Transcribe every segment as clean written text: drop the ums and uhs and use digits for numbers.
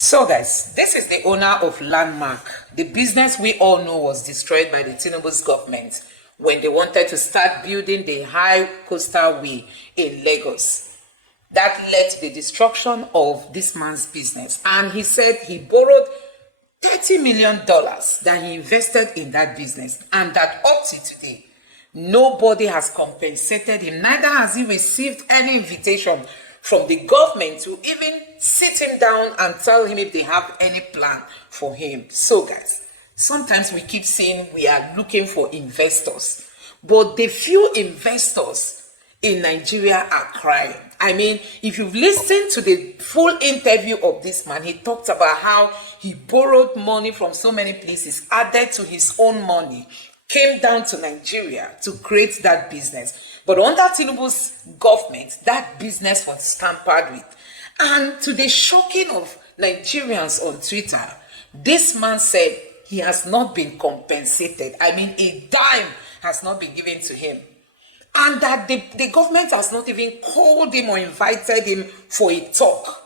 So guys, this is the owner of Landmark. The business we all know was destroyed by the Tinubu's government when they wanted to start building the high coastal way in Lagos. That led to the destruction of this man's business. And he said he borrowed $30 million that he invested in that business, and that up to today, nobody has compensated him. Neither has he received any invitation from the government to even sit him down and tell him if they have any plan for him. So guys, sometimes we keep saying we are looking for investors, but the few investors in Nigeria are crying. I mean, if you've listened to the full interview of this man, he talked about how he borrowed money from so many places, added to his own money, came down to Nigeria to create that business. But under Tinubu's government, that business was tampered with. And to the shocking of Nigerians on Twitter, this man said he has not been compensated. I mean, a dime has not been given to him. And that the government has not even called him or invited him for a talk.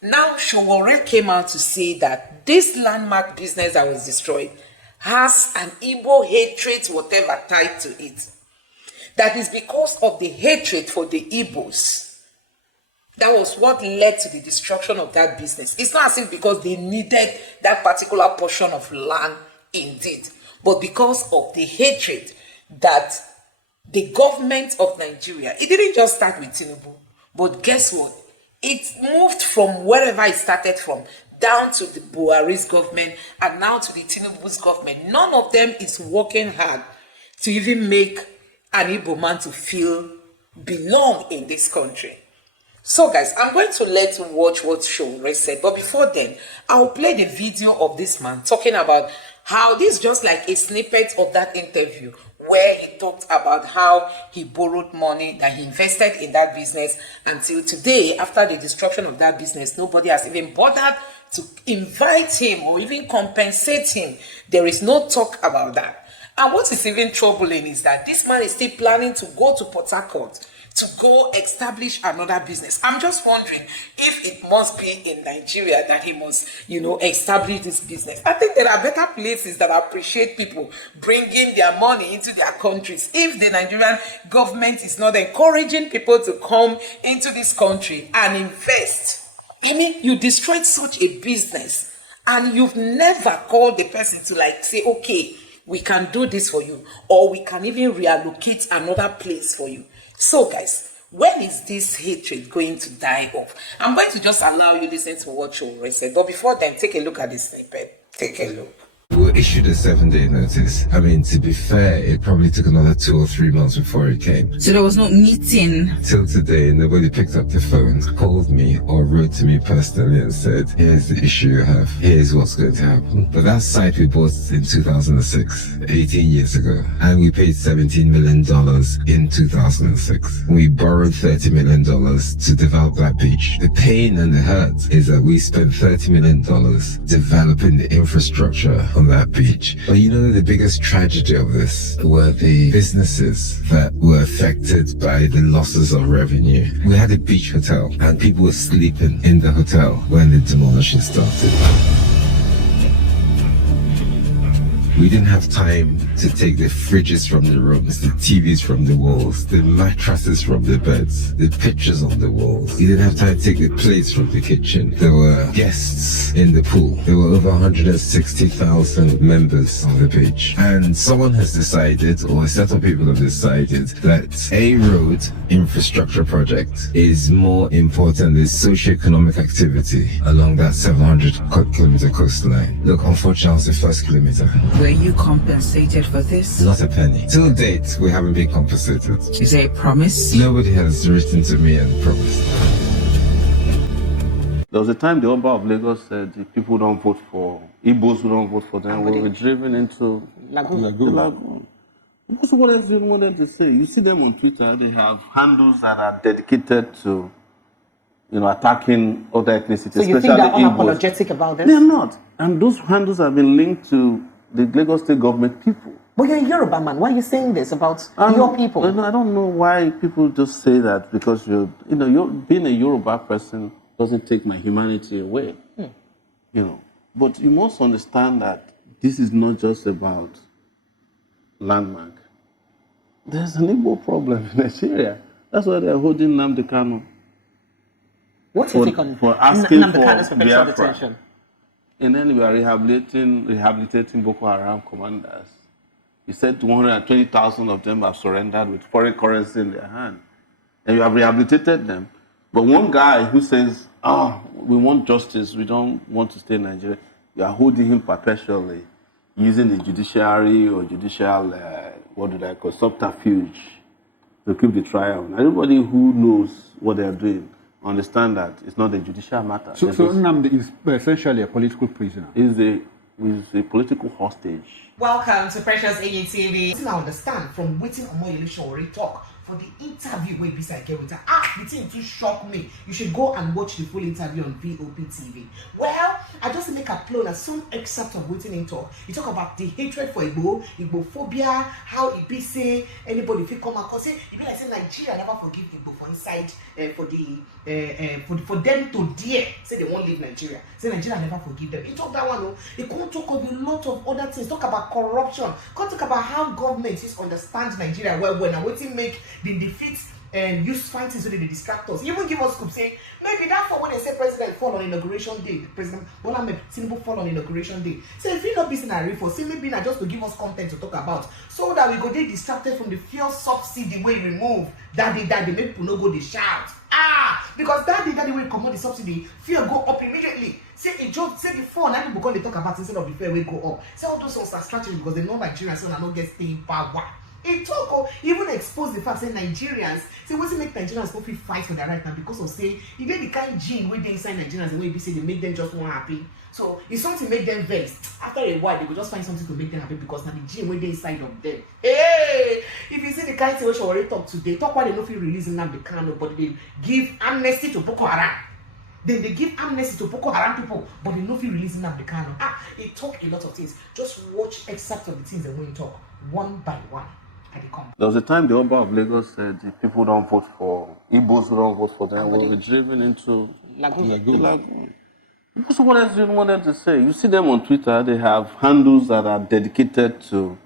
Now, Sowore came out to say that this Landmark business that was destroyed has an Igbo hatred, whatever, tied to it. That is because of the hatred for the Igbos. That was what led to the destruction of that business. It's not as if because they needed that particular portion of land indeed, but because of the hatred that the government of Nigeria, it didn't just start with Tinubu, but guess what? It moved from wherever it started from, down to the Buhari's government and now to the Tinubu's government. None of them is working hard to even make an Igbo man to feel belong in this country. So guys, I'm going to let you watch what Sowore said, but before then, I'll play the video of this man talking about how this is just like a snippet of that interview where he talked about how he borrowed money that he invested in that business. Until today, after the destruction of that business, nobody has even bothered to invite him or even compensate him. There is no talk about that. And what is even troubling is that this man is still planning to go to Port Harcourt to go establish another business. I'm just wondering if it must be in Nigeria that he must, establish this business. I think there are better places that appreciate people bringing their money into their countries. If the Nigerian government is not encouraging people to come into this country and invest, I mean, you destroyed such a business and you've never called the person to say, okay, we can do this for you, or we can even reallocate another place for you. So guys, when is this hatred going to die off? I'm going to just allow you to listen to what Sowore said, but before then, take a look at this snippet. Take a look. We were issued a 7-day notice. I mean, to be fair, it probably took another 2 or 3 months before it came. So there was no meeting? Till today, nobody picked up the phone, called me, or wrote to me personally and said, here's the issue you have, here's what's going to happen. But that site we bought in 2006, 18 years ago, and we paid $17 million in 2006. We borrowed $30 million to develop that beach. The pain and the hurt is that we spent $30 million developing the infrastructure on that beach. But the biggest tragedy of this were the businesses that were affected by the losses of revenue. We had a beach hotel and people were sleeping in the hotel when the demolition started. We didn't have time to take the fridges from the rooms, the TVs from the walls, the mattresses from the beds, the pictures on the walls. We didn't have time to take the plates from the kitchen. There were guests in the pool. There were over 160,000 members on the beach. And someone has decided, or a set of people have decided, that a road infrastructure project is more important than socio-economic activity along that 700-kilometer coastline. Look, unfortunately, it's the first kilometer. Were you compensated for this? Not a penny. Till date, we haven't been compensated. Is there a promise? Nobody has written to me and promised. There was a time the Oba of Lagos said the people don't vote for Igbos who don't vote for them. We were driven into the lagoon. What's what else do you want them to say? You see them on Twitter, they have handles that are dedicated to attacking other ethnicities. So you think they're unapologetic about this? They're not. And those handles have been linked to the Lagos state government people. But you're a Yoruba man. Why are you saying this about your people? I don't know why people just say that because you're being a Yoruba person doesn't take my humanity away. But you must understand that this is not just about landmark. There's an Igbo problem in Nigeria. That's why they're holding Nnamdi Kanu. What's your take on for asking Nnamdi Kanu's for perpetual Biafra. detention? And then we are rehabilitating Boko Haram commanders. He said 120,000 of them have surrendered with foreign currency in their hand. And you have rehabilitated them. But one guy who says, we want justice, we don't want to stay in Nigeria, you are holding him perpetually, using the judiciary or judicial, subterfuge to keep the trial. And everybody who knows what they are doing understand that it's not a judicial matter. So Nnamdi is essentially a political prisoner. He's a political hostage. Welcome to Precious AU TV. I understand from waiting on my Sowore talk for the interview where beside get with her. The thing to shock me. You should go and watch the full interview on VOP TV. Well, I just make a plone as some excerpt of waiting in talk. You talk about the hatred for Igbophobia, how it be say anybody if you come across it, you be like say Nigeria never forgive Igbo for inside for them to dare say they won't leave Nigeria. Say Nigeria never forgive them. He talk that one, he can't talk of a lot of other things. Talk about corruption. Can't talk about how government is understand Nigeria well when I waiting make the defeats and use fighting so they distract us. Even give us scoop say maybe that for when they say president fall on inauguration day, President Tinubu fall on inauguration day. So if you not busy in for say maybe not just to give us content to talk about so that we go get distracted from the fuel subsidy way remove that day make people no go they shout. Because that day we come on the subsidy, fear go up immediately. Say it just say before now people they talk about instead of the fair way go up. Say all those ones are strategy because they know Nigerians so not get staying power. It talk even expose the fact say Nigerians say what's make Nigerians go fight for their right now because of say you get the kind gene where they inside Nigerians and way be say they make them just more happy. So if something make them vexed, after a while they will just find something to make them happy because now the gene where they inside of them. Hey, if you see the kind situation we already talk today, talk why they no feel releasing Nnamdi Kanu, but they give amnesty to Boko Haram. Then they give amnesty to Boko Haram people, but they no feel releasing Nnamdi Kanu. They talk a lot of things. Just watch excerpt of the things they won't talk one by one. There was a time the Oba of Lagos said the people don't vote for Igbos who don't vote for them will be driven into Lagoon. So what else do you want them to say? You see them on Twitter, they have handles that are dedicated to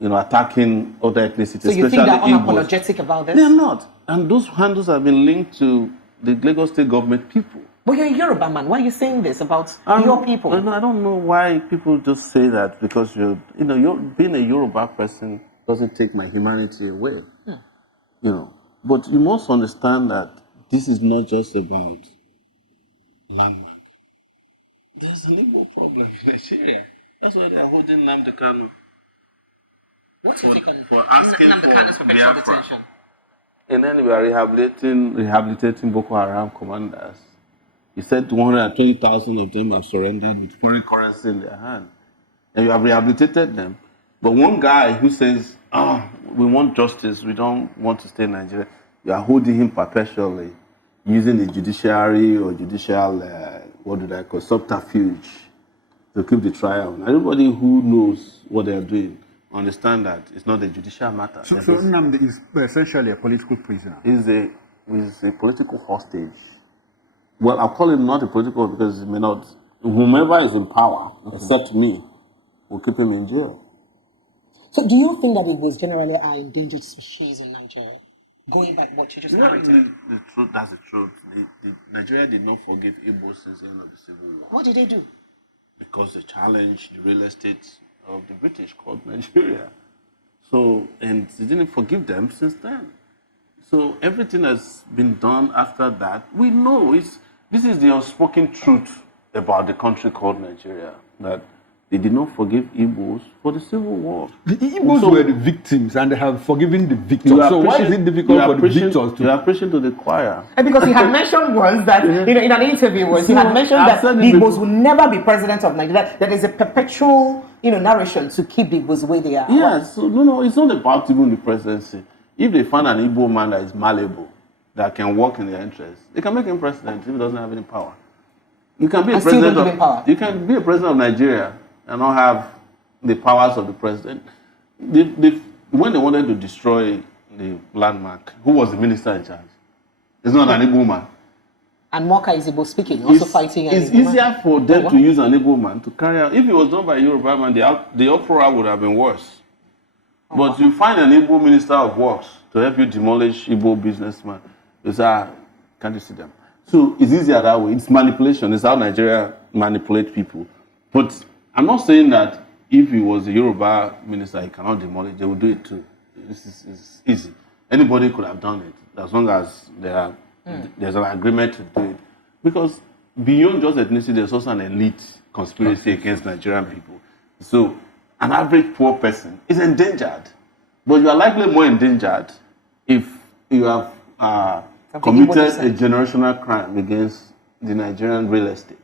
attacking other ethnicities. So you think they're unapologetic about this? They're not. And those handles have been linked to the Lagos state government people. But you're a Yoruba man. Why are you saying this about your people? I don't know why people just say that because you're being a Yoruba person doesn't take my humanity away. But you must understand that this is not just about landmark. There's an Igbo problem in Nigeria. That's why they're holding Nnamdi Kanu. What's your take on for asking Nnamdi Kanu's perpetual detention? And then we are rehabilitating Boko Haram commanders. He said 120,000 of them have surrendered with foreign currency in their hand. And you have rehabilitated them. But one guy who says, we want justice, we don't want to stay in Nigeria, you are holding him perpetually, using the judiciary or judicial, subterfuge to keep the trial. And everybody who knows what they are doing understand that it's not a judicial matter. So Nnamdi is essentially a political prisoner. He's a political hostage. Well, I'll call him not a political because he may not. Whomever is in power, except me, will keep him in jail. So do you think that Igbos generally are endangered species in Nigeria? Going back what you just narrated. That's the truth. Nigeria did not forgive Igbos since the end of the Civil War. What did they do? Because they challenged the real estate of the British called Nigeria. So, and they didn't forgive them since then. So everything has been done after that. We know this is the unspoken truth about the country called Nigeria, that they did not forgive Igbos for the Civil War. The Igbos were the victims and they have forgiven the victims. So why is it difficult for the victors to... You are preaching to the choir. And because he had mentioned once that, in an interview he had mentioned that the Igbos will never be president of Nigeria. That is a perpetual, narration to keep the Igbos the way they are. Yes, so no, it's not about even the presidency. If they find an Igbo man that is malleable, that can work in their interest, they can make him president if he doesn't have any power. You can be a president of... You can be a president of Nigeria and not have the powers of the president. When they wanted to destroy the landmark, who was the minister in charge? It's not an Igbo man. And Moka is Igbo speaking, also fighting an It's Igbo man. easier for them to use an Igbo man to carry out. If it was done by a Yoruba man, the uproar would have been worse. But you find an Igbo minister of works to help you demolish Igbo businessmen. Can't you see them? So it's easier that way. It's manipulation. It's how Nigeria manipulates people. But I'm not saying that if he was a Yoruba minister, he cannot demolish. They will do it too. It's easy. Anybody could have done it as long as there's an agreement to do it. Because beyond just ethnicity, there's also an elite conspiracy against Nigerian people. So an average poor person is endangered. But you are likely more endangered if you have committed a generational crime against the Nigerian real estate.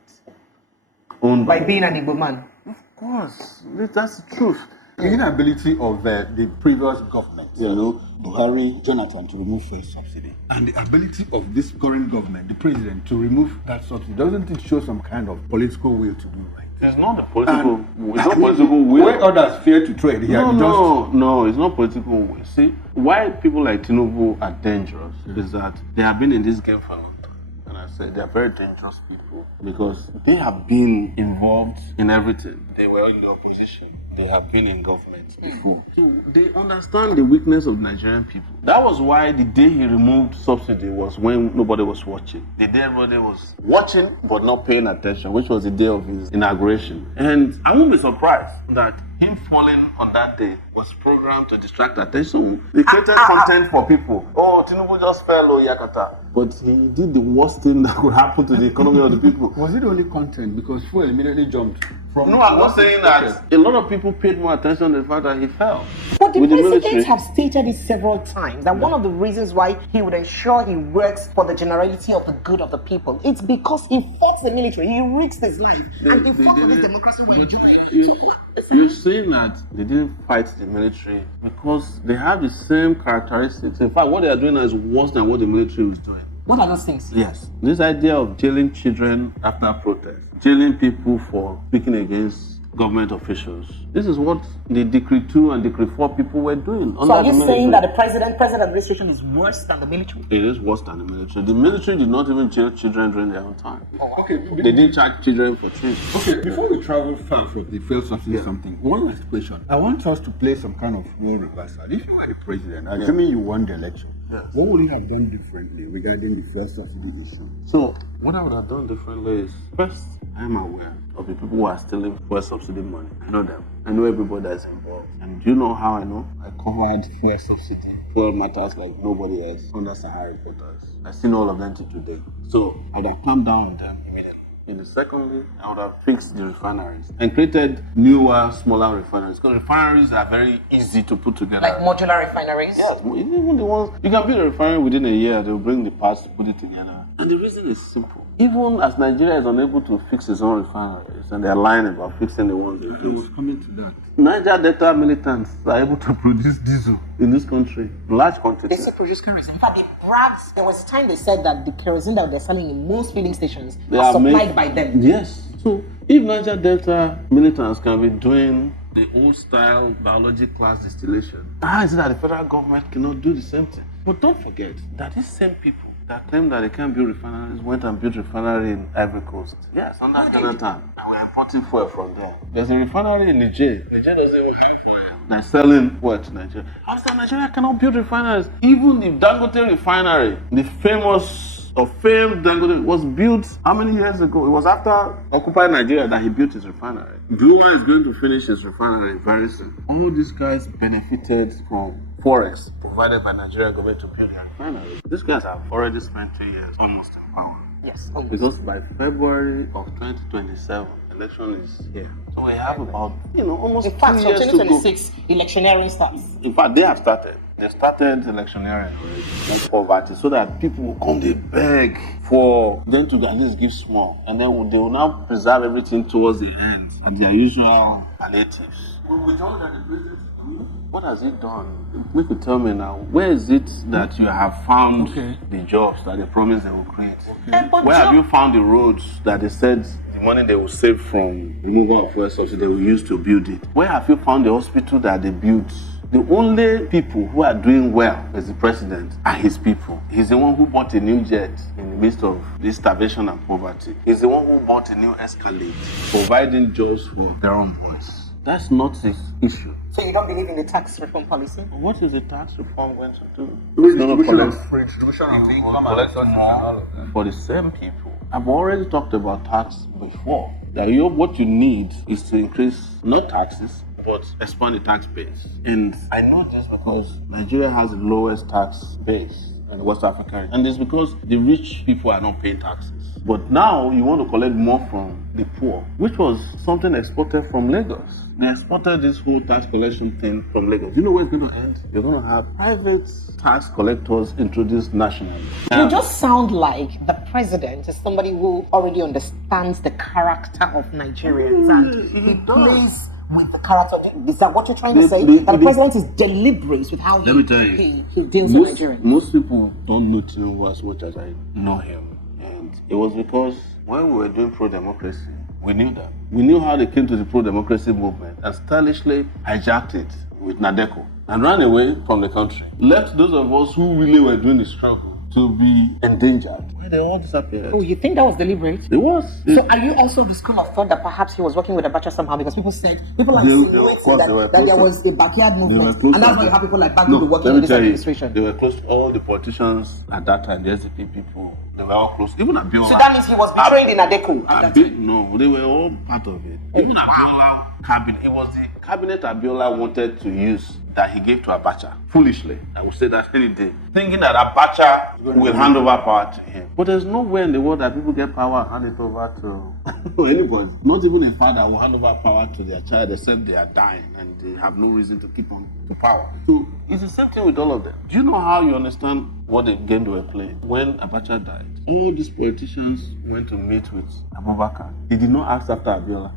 Owned by being an Igbo man. Of course, that's the truth. The inability of the previous government, Buhari, Jonathan, to remove fuel subsidy, and the ability of this current government, the president, to remove that subsidy, doesn't it show some kind of political will to do right? It's not the political. It's not political will. Where others fear to trade here. No, it's not political will. See, why people like Tinubu are dangerous is that they have been in this game for a long time. And I said they are very dangerous people because they have been involved in everything. They were in the opposition. They have been in government before. So they understand the weakness of Nigerian people. That was why the day he removed subsidy was when nobody was watching. The day everybody was watching but not paying attention, which was the day of his inauguration. And I won't be surprised that him falling on that day was programmed to distract attention. They created content for people. Oh, Tinubu just fell, Yakata. But he did the worst thing that could happen to the economy of the people. Was it only content? Because fuel immediately jumped from... No, I'm not saying that. A lot of people paid more attention to the fact that he fell. But the president have stated it several times that one of the reasons why he would ensure he works for the generality of the good of the people, it's because he fought the military, he risked his life, and he fought for this democracy by enjoying. You're saying that they didn't fight the military because they have the same characteristics. In fact, what they are doing now is worse than what the military was doing. What are those things? Yes. This idea of jailing children after protest, jailing people for speaking against government officials. This is what the Decree 2 and Decree 4 people were doing. So are you saying that the president administration is worse than the military? It is worse than the military. The military did not even jail children during their own time. Oh, wow. Okay. They didn't charge children for trees. Okay, before we travel far from the failed subsidy something, one last question. I want us to play some kind of role reversal. If you were the president, assuming you won the election, what would you have done differently regarding the failed subsidy issue? So, what I would have done differently is, first, I am aware of the people who are stealing fuel subsidy money. I know them. I know everybody that's involved. And do you know how I know? I covered fuel subsidy, fuel matters like nobody else under Sahara reporters. I've seen all of them to today. So, I would have calmed down on them immediately. And secondly, I would have fixed the refineries and created newer, smaller refineries. Because refineries are very easy to put together. Like modular refineries? Yes, even the ones, you can build a refinery within a year, they'll bring the parts to put it together. And the reason is simple. Even as Nigeria is unable to fix its own refineries, and they're lying about fixing the ones they do. I was coming to that. Niger Delta militants are able to produce diesel in this country, large quantities. They still produce kerosene. In fact, they bragged. There was a time they said that the kerosene that they're selling in most filling stations are supplied by them. Yes. So if Niger Delta militants can be doing the old style biology class distillation, how is it that the federal government cannot do the same thing? But don't forget that these same people that claim that they can't build refineries went and built refinery in Ivory Coast. Yes, under Jonathan. And we're importing fuel from there. There's a refinery in Niger. Niger doesn't even have fuel. They're selling fuel to Nigeria. After Nigeria cannot build refineries. Even the Dangote refinery, the famed Dangote, was built how many years ago? It was after Occupy Nigeria that he built his refinery. Blua is going to finish his refinery very soon. All these guys benefited from forex provided by Nigerian government to build their refineries. These guys have already spent 2 years almost in power. Yes. Because by February of 2027, election is here. So we have about, almost 2 years to go. In fact, so 2026, electioneering starts. In fact, they have started. They started electioneering with poverty so that people will come, they beg for them to at least give small. And then they will now preserve everything towards the end at their usual palliatives. What has it done? Make you tell me now, where is it that you have found the jobs that they promised they will create? Where have you found the roads that they said the money they will save from removal of fuel subsidy they will use to build it? Where have you found the hospital that they built The only people who are doing well as the president are his people. He's the one who bought a new jet in the midst of this starvation and poverty. He's the one who bought a new Escalade, providing jobs for their own boys. That's not his issue. So you don't believe in the tax reform policy? What is the tax reform going to do? Redistribution of income and resources and all of that. For the same people. I've already talked about tax before. That what you need is to increase not taxes, but expand the tax base. And I know this because Nigeria has the lowest tax base in West Africa. And it's because the rich people are not paying taxes. But now you want to collect more from the poor, which was something exported from Lagos. They exported this whole tax collection thing from Lagos. You know where it's going to end? You're going to have private tax collectors introduced nationally. You just sound like the president is somebody who already understands the character of Nigerians and he plays with the character. Is that what you're trying to say? That the president is deliberate with how he deals with Nigerians? Most people don't know Tinubu as much as I know him. And it was because when we were doing pro-democracy, we knew that. We knew how they came to the pro-democracy movement and stylishly hijacked it with Nadeko and ran away from the country. Left those of us who really were doing the struggle to be endangered. Well, they all disappeared. Oh, you think that was deliberate? It was. So are you also of the school of thought that perhaps he was working with Abacha somehow? Because people are insinuating that there was a backyard movement. And that's why you have people like Bagudu working in this administration. They were close to all the politicians at that time, the SDP people. They were all close. Even Abiola. So that means he was betraying the Nadeko at that time? No, they were all part of it. Even Abiola cabinet, it was the cabinet Abiola wanted to use that he gave to Abacha. Foolishly. I would say that any day. Thinking that Abacha will hand over power to him. But there's nowhere in the world that people get power and hand it over to anybody. Not even a father will hand over power to their child except they are dying and they have no reason to keep on to power. So it's the same thing with all of them. Do you know how you understand what the game they were playing? When Abacha died, all these politicians went to meet with Abubakar. They did not ask after Abiola.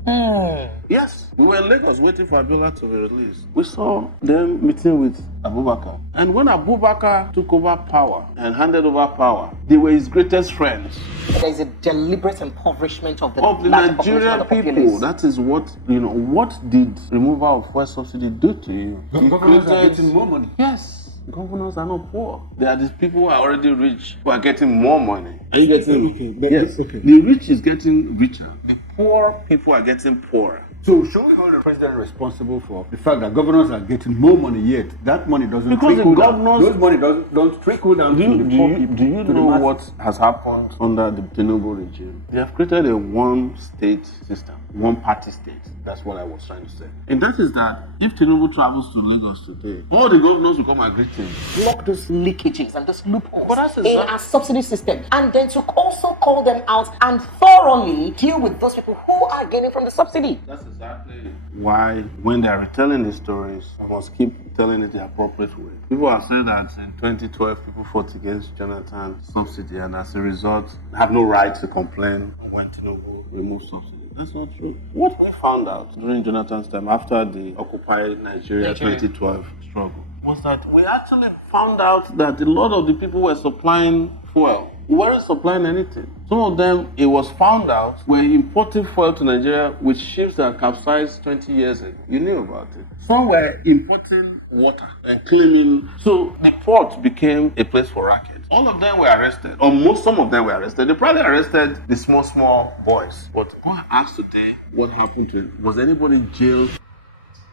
Yes, we were in Lagos waiting for Abiola to be released. We saw them meeting with Abubakar. And when Abubakar took over power and handed over power, they were his greatest friends. There is a deliberate impoverishment of the Nigerian people. That is what, what did removal of fuel subsidy do to you? Governors are getting more money. Yes. Governors are not poor. They are these people who are already rich who are getting more money. Are you getting Yes. The rich is getting richer. The poor people are getting poorer. So should we hold the president responsible for the fact that governors are getting more money yet that money doesn't trickle down? Those money don't trickle down to the poor people. Do you know what has happened under the Tinubu regime? They have created a one-state system, one-party state. That's what I was trying to say. And that is that if Tinubu travels to Lagos today, all the governors will come and greet him. Block those leakages and those loopholes in our subsidy system, and then to also call them out and thoroughly deal with those people who are gaining from the subsidy. That's exactly why when they are retelling the stories, I must keep telling it the appropriate way. People have said that in 2012 people fought against Jonathan's subsidy and as a result have no right to complain when Tinubu removed subsidy. That's not true. What we found out during Jonathan's time after the occupied Nigeria 2012 struggle was that we actually found out that a lot of the people were supplying fuel. We weren't supplying anything. Some of them, it was found out, were importing fuel to Nigeria with ships that capsized 20 years ago. You knew about it. Some were importing water and claiming. So the port became a place for racket. All of them were arrested, or some of them were arrested. They probably arrested the small boys. But go and ask today what happened to them. Was anybody jailed?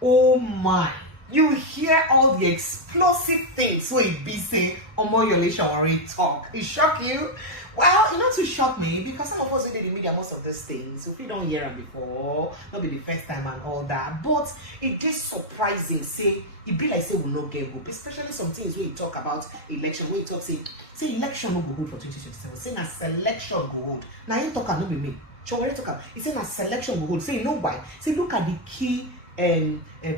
Oh my. You hear all the explosive things so it be say Omoyole Sowore talk. It shock you? Well, it not to shock me because some of us who did the media most of these things, if we don't hear them before, not be the first time and all that. But it is surprising. Say it be like say we no get hope, especially some things where you talk about election, where you talk say election no go hold for 2027. Say na selection go hold. Now you talk and no be me. Sowore talk. He say na selection go hold. Say you know why? Say look at the key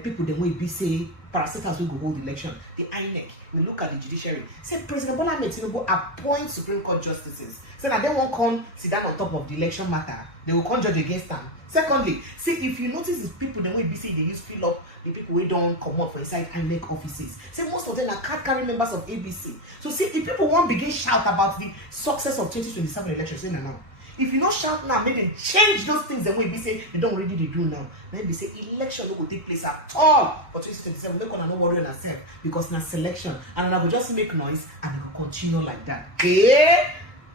people them will be say parasitas will go hold election. The INEC, we look at the judiciary. Say President Bola Ahmed Tinubu appoint Supreme Court justices. Say now they won't come sit down on top of the election matter. They will come judge against them. Secondly, say if you notice these people them will be say they use fill up the people who don't come up for inside INEC offices. Say most of them are card carrying members of ABC. So see if people won't begin shout about the success of 2027 elections, say now. If you not shout now, make them change those things that we be say they don't really do now. Then be say election no go take place at all for 2027. Make una no worry on ourselves because na selection and I will just make noise and it will continue like that. Okay?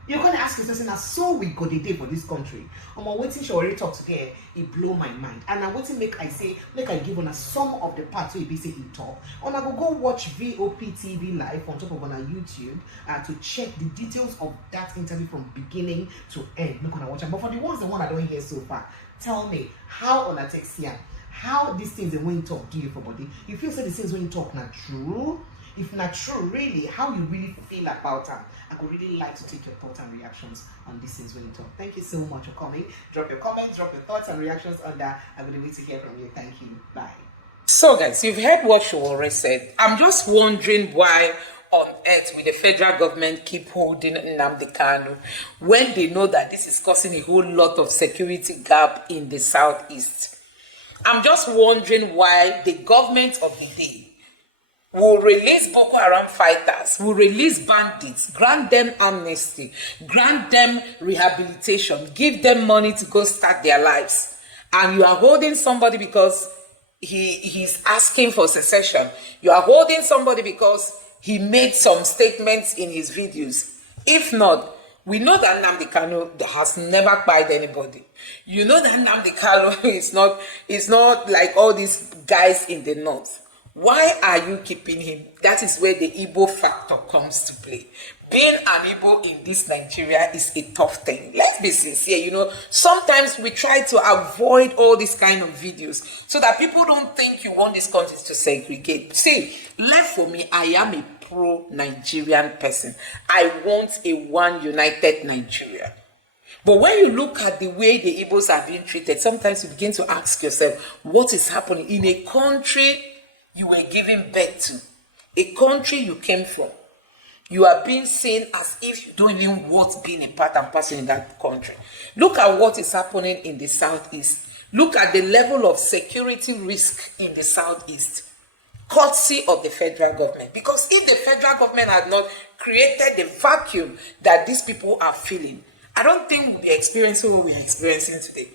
You're gonna ask yourself, now so we go the day for this country. I'm waiting she already talk today, it blow my mind. And I'm waiting make I give on some of the parts where you say he talk. And I will go watch VOP TV live on top of on our YouTube to check the details of that interview from beginning to end. Look on watch them. But for the ones the one I don't hear so far, tell me how on a text here, how these things and when you talk do you for body. You feel say the things when you talk not true. If not true, really, how you really feel about them. I would really like to take your thoughts and reactions on these things when you talk. Thank you so much for coming. Drop your comments, drop your thoughts and reactions on that. I would wait to hear from you. Thank you. Bye. So guys, you've heard what Sowore said. I'm just wondering why on earth will the federal government keep holding Nnamdi Kanu when they know that this is causing a whole lot of security gap in the southeast. I'm just wondering why the government of the day will release Boko Haram fighters, will release bandits, grant them amnesty, grant them rehabilitation, give them money to go start their lives. And you are holding somebody because he's asking for secession. You are holding somebody because he made some statements in his videos. If not, we know that Nnamdi Kanu has never killed anybody. You know that Nnamdi Kanu is not like all these guys in the north. Why are you keeping him? That is where the Igbo factor comes to play. Being an Igbo in this Nigeria is a tough thing. Let's be sincere, you know. Sometimes we try to avoid all these kind of videos so that people don't think you want this country to segregate. See, left for me, I am a pro-Nigerian person. I want a one united Nigeria. But when you look at the way the Igbos are being treated, sometimes you begin to ask yourself, what is happening in a country you were giving birth to, a country you came from? You are being seen as if you don't even want being a part and parcel in that country. Look at what is happening in the southeast. Look at the level of security risk in the southeast, courtesy of the federal government. Because if the federal government had not created the vacuum that these people are feeling, I don't think we'll be experiencing what we're experiencing today.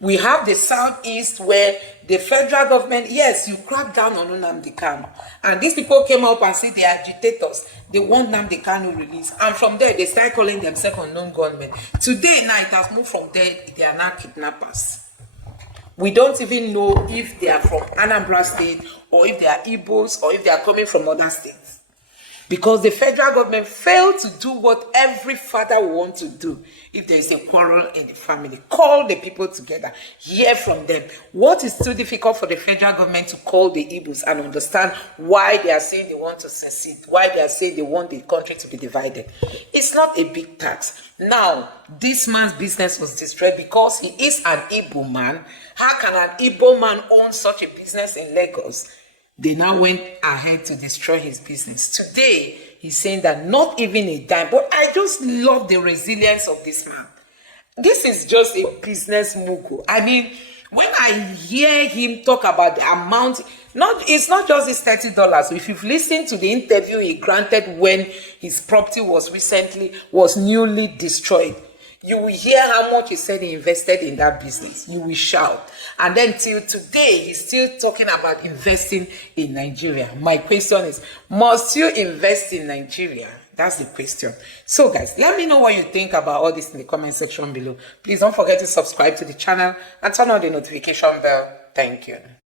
We have the southeast where the federal government, yes, you crack down on Nnamdi Kanu. And these people came up and said they are agitators. They want Nnamdi Kanu released. And from there, they start calling themselves unknown gunmen. Today, now it has moved from there, they are now kidnappers. We don't even know if they are from Anambra State or if they are Igbos or if they are coming from other states. Because the federal government failed to do what every father wants to do. If there is a quarrel in the family, call the people together, hear from them. What is too difficult for the federal government to call the Igbos and understand why they are saying they want to secede, why they are saying they want the country to be divided? It's not a big tax. Now, this man's business was destroyed because he is an Igbo man. How can an Igbo man own such a business in Lagos? They now went ahead to destroy his business. Today, he's saying that not even a dime. But I just love the resilience of this man. This is just a business mogul. I mean, when I hear him talk about the amount, it's not just his $30. If you've listened to the interview he granted when his property was newly destroyed, you will hear how much he said he invested in that business. You will shout. And then till today, he's still talking about investing in Nigeria. My question is, must you invest in Nigeria? That's the question. So guys, let me know what you think about all this in the comment section below. Please don't forget to subscribe to the channel and turn on the notification bell. Thank you.